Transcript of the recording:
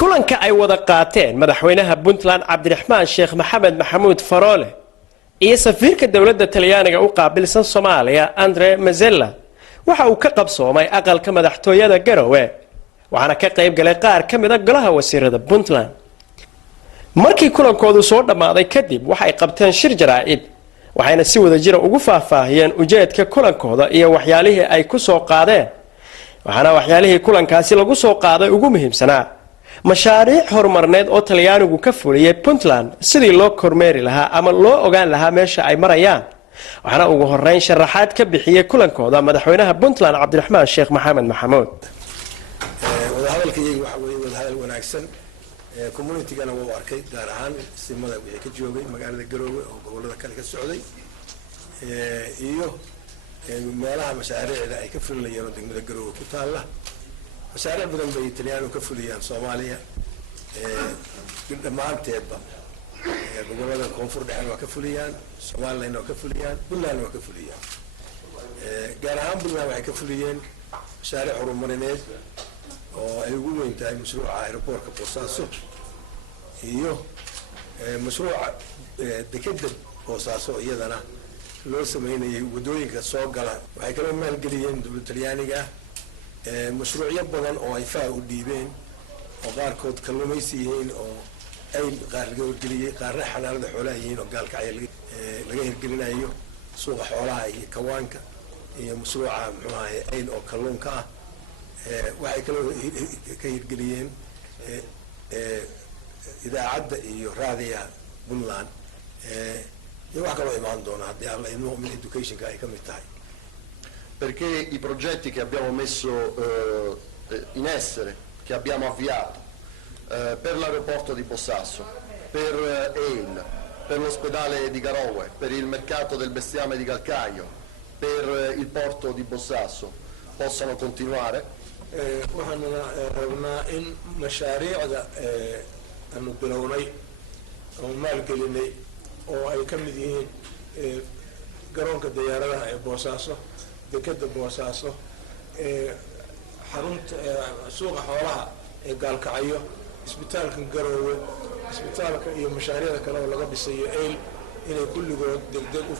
kulanka ay wada qaateen madaxweynaha Puntland Cabdiraxmaan Sheekh Maxamed Maxamuud Faroole iyo safiirka dawladda Talyaaniga u qaabilsan Soomaaliya Andre Mazzella waxa uu ka qabsoomay aqalka madaxtooyada Garowe waxaana ka qayb galay qaar ka mid ah golaha wasiirada Puntland markii kulankoodu soo dhamaaday kadib waxay qabteen shir jaraa'id waxayna si wada jir ugu faahfaahiyeen ujeedka kulankooda iyo waxyaalihii ay ku soo qaadeen waxaana waxyaalihii kulankaasi lagu soo qaaday ugu muhiimsanaa mashaariic horumarneed oo Talyaanigu ka fuliyay Puntland sidii loo kormeeri lahaa ama loo ogaan lahaa meesha ay marayaan waxaana ugu horeyn sharaxaad ka bixiyay kulankooda madaxweynaha Puntland Cabdiraxmaan Sheekh Maxamed Maxamuud wadahadalkii waxa weeye wadahadal wanaagsan community-gana wuu arkay gaar ahaan simada wixii ka joogay magaalada Garowe oo gobolada kale ka socday iyo meelaha mashaariicda ay ka fulinayeen degmada Garowe ku taala mashaariic badan bay Talyaanigu ka fuliyaan Soomaaliya dhamaanteedba gobolada koonfur dhexe waa ka fuliyaan Soomaaliland waa ka fuliyaan Puntland waa ka fuliyaan gaar ahaan Puntland waxay ka fuliyeen mashaariic horumarineed oo ay ugu weyn tahay mashruuca aeroportka Boosaaso iyo mashruuca dekeda Boosaaso iyadana loo sameeyay wadooyinka soo gala waxay kala maalgeliyeen dawladda Talyaaniga mashruucyo badan oo ay faa u dhiibeen oo qaarkood kalluumaysiin oo ay qaar laga wargeliyay qaarna xanaanada xoolaha yihiin oo gaalka ay laga hirgelinayo suuqa xoolaha iyo kawaanka iyo mashruuca muxuu ahaay ay oo kalluunka ah waxay kala ka hirgeliyeen idaacadda iyo raadiyaha Puntland iyo wax kale oo imaan doona haddii alla idmo min education-ka ay ka mid tahay perché i progetti che abbiamo messo in essere, che abbiamo avviato per l'aeroporto di Bossasso, per EIL, per l'ospedale di Garowe, per il mercato del bestiame di calcaio, per il porto di Bossasso possano continuare. waxaan rabnaa in mashaariicda aanu bilownay oo maalgelinay oo ay ka mid yihiin garoonka diyaaradaha ee Boosaaso dekeda Boosaaso xarunta suuqa xoolaha ee gaalkacyo isbitaalka Garowe isbitaalka iyo mashaariicda kale oo laga dhisayo inay kulligood degdeg